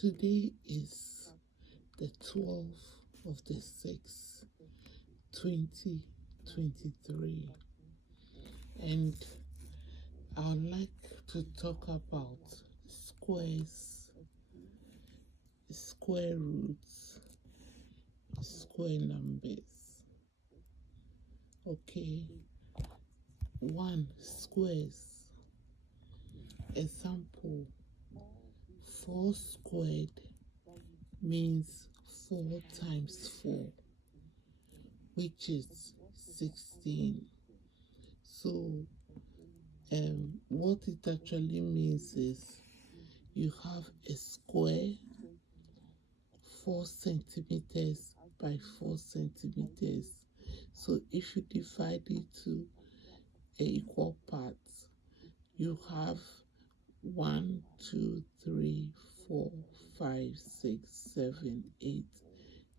Today is the 12th of the 6th, 2023, and I would like to talk about squares, square roots, square numbers. Okay, one, squares. Example, 4 squared means 4 times 4, which is 16. So what it actually means is you have a square 4 centimeters by 4 centimeters. So if you divide it to equal parts, you have 1, 2, 3, 4, 5, 6, 7, 8,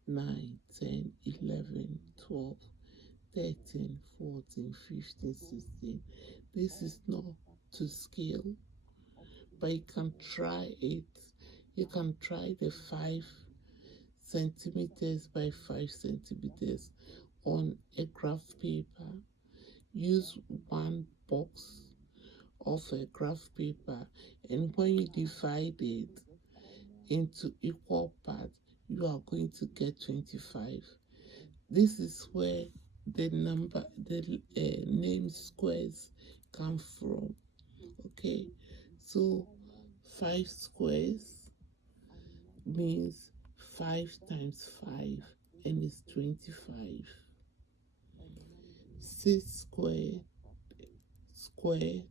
9, 10, 11, 12, 13, 14, 15, 16. This is not to scale, but you can try it. You can try the 5 centimeters by 5 centimeters on a graph paper. Use one box of a graph paper, and when you divide it into equal parts, you are going to get 25. This is where the name squares come from. Okay, so 5 squares means 5 times 5, and it's 25. 6 squared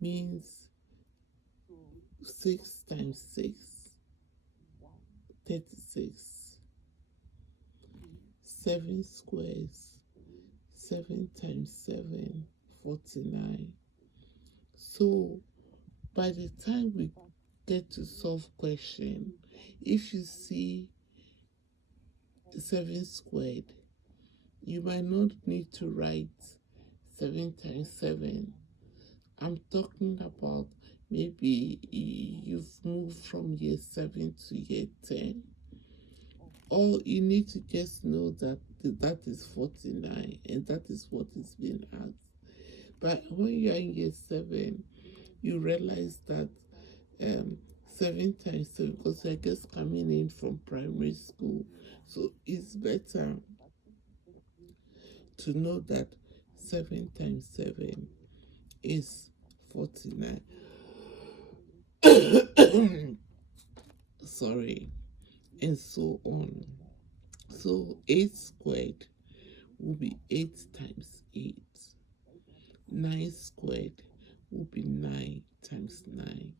means 6 times 6, 36. 7 squares, 7 times 7, 49. So by the time we get to solve question, if you see 7 squared, you might not need to write 7 times 7. I'm talking about maybe you've moved from year 7 to year 10. All you need to just know that is 49, and that is what is being asked. But when you are in year 7, you realize that 7 times 7, because you're just coming in from primary school, so it's better to know that 7 times 7 is 49. Sorry, and so on. So 8 squared will be 8 times 8. 9 squared will be 9 times 9.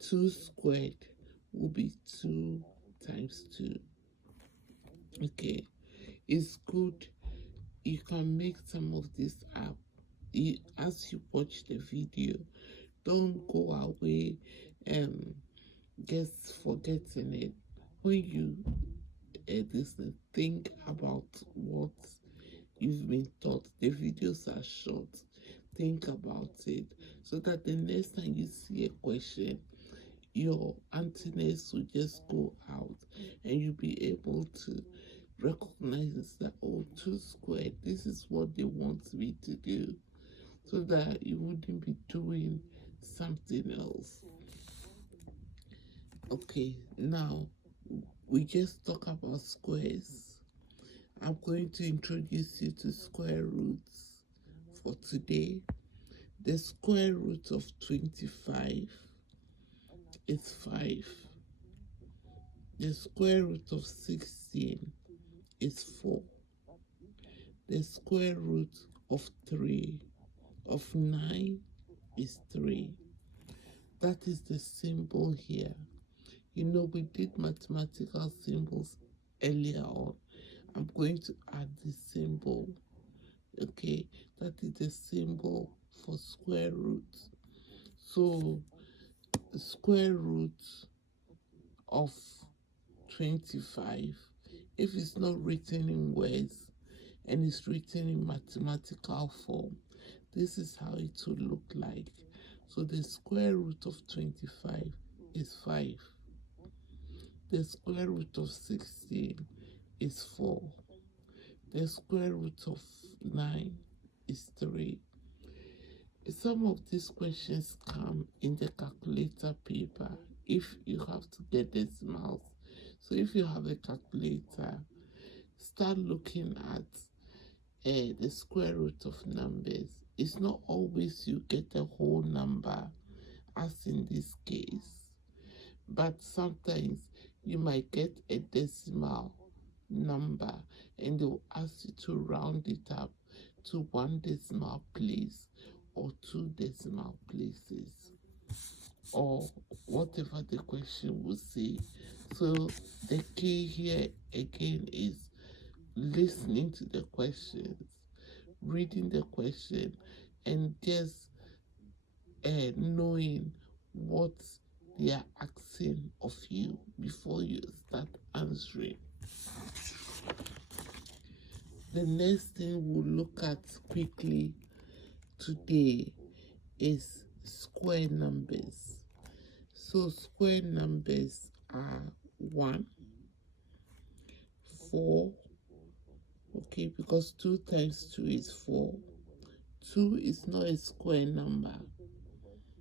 2 squared will be 2 times 2. Okay, it's good. You can make some of this up as you watch the video. Don't go away just forgetting it. When you think about what you've been taught. The videos are short. Think about it so that the next time you see a question, your antennas will just go out and you'll be able to recognize that, oh, 2 squared, this is what they want me to do, so that you wouldn't be doing something else. Okay, now we just talk about squares. I'm going to introduce you to square roots for today. The square root of 25 is 5. The square root of 16 is 4. The square root of 9 is 3. That is the symbol here. You know, we did mathematical symbols earlier on. I'm going to add the symbol. Okay, that is the symbol for square root. So the square root of 25, if it's not written in words and it's written in mathematical form, this is how it will look like. So the square root of 25 is 5. The square root of 16 is 4. The square root of 9 is 3. Some of these questions come in the calculator paper if you have to get decimals. So if you have a calculator, start looking at the square root of numbers. It's not always you get the whole number, as in this case, but sometimes you might get a decimal number and they'll ask you to round it up to 1 decimal place or 2 decimal places, or whatever the question will say. So the key here again is listening to the questions, reading the question, and just knowing what they are asking of you before you start answering. The next thing we'll look at quickly today is square numbers. So square numbers are 1, 4, okay, because 2 times 2 is 4. 2 is not a square number,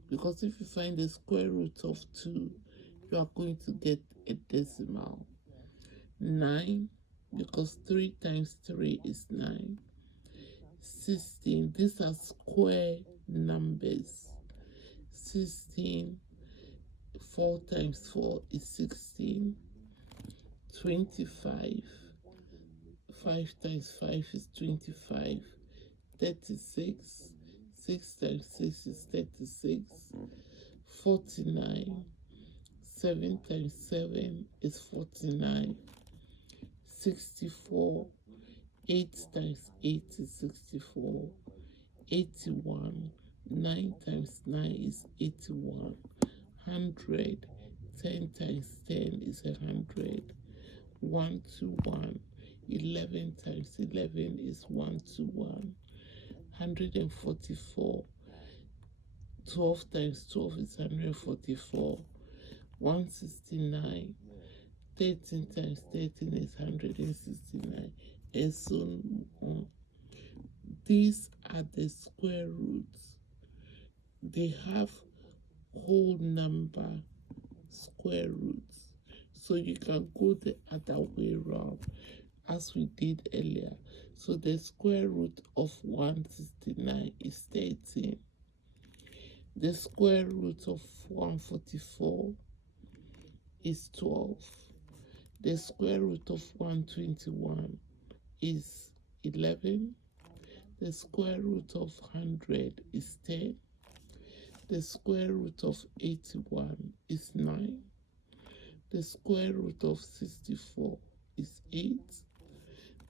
because if you find the square root of 2, you are going to get a decimal. 9, because 3 times 3 is 9. 16, these are square numbers. 16, 4 times 4 is 16. 25, 5 times 5 is 25. 36, 6 times 6 is 36. 49, 7 times 7 is 49. 64, 8 times 8 is 64. 81, 9 times 9 is 81. 100, 10 times 10 is 100. 1 to 1, 11 times 11 is 1 to 1. 144, 12 times 12 is 144. 169, 13 times 13 is 169, and so on. These are the square roots. They have whole number square roots. So you can go the other way around as we did earlier. So the square root of 169 is 13. The square root of 144 is 12. The square root of 121 is 11. The square root of 100 is 10. The square root of 81 is 9. The square root of 64 is 8.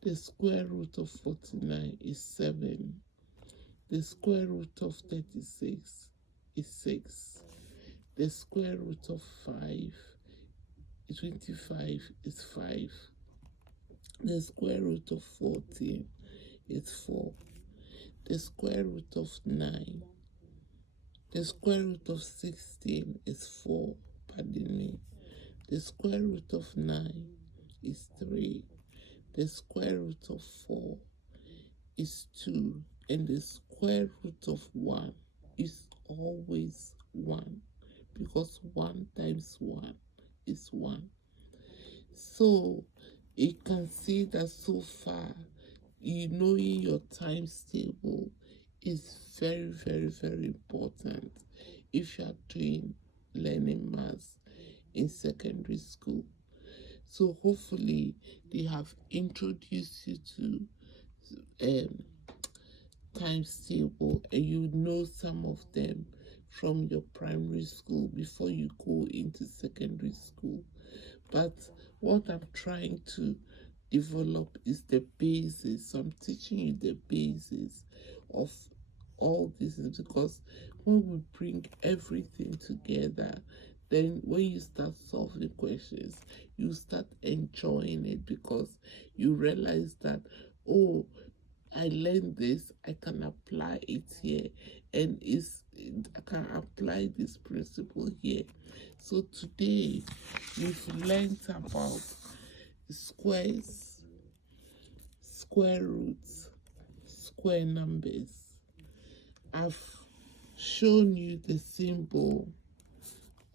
The square root of 49 is 7. The square root of 36 is 6. The square root of 25 is 5. The square root of 14 is 4. The square root of 9. The square root of 16 is 4. Pardon me. The square root of 9 is 3. The square root of 4 is 2. And the square root of 1 is always 1, because 1 times 1 is 1. So you can see that so far, knowing your times table is very, very, very important if you are doing learning maths in secondary school. So hopefully they have introduced you to times table, and you know some of them from your primary school before you go into secondary school. But what I'm trying to develop is the basis. So I'm teaching you the basis of all this, because when we bring everything together, then when you start solving questions, you start enjoying it, because you realize that, oh, I learned this, I can apply it here, and I can apply this principle here. So today we've learned about squares, square roots, square numbers. I've shown you the symbol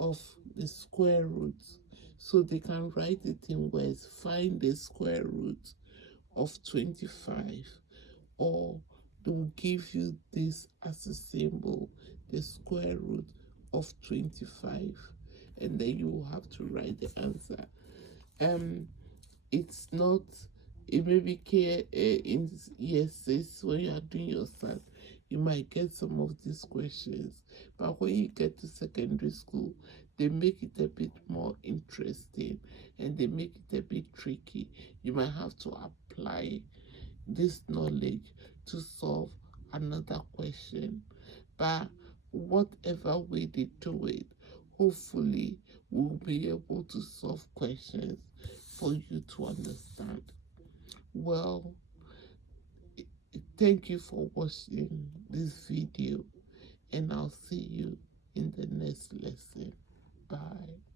of the square root, so they can write it in words. Find the square root of 25, or they will give you this as a symbol, the square root of 25, and then you will have to write the answer. It's not, it may be clear in year 6 when you are doing your SAT, you might get some of these questions, but when you get to secondary school, they make it a bit more interesting and they make it a bit tricky. You might have to apply this knowledge to solve another question. But whatever way they do it, hopefully we'll be able to solve questions for you to understand. Well, thank you for watching this video, and I'll see you in the next lesson. Bye.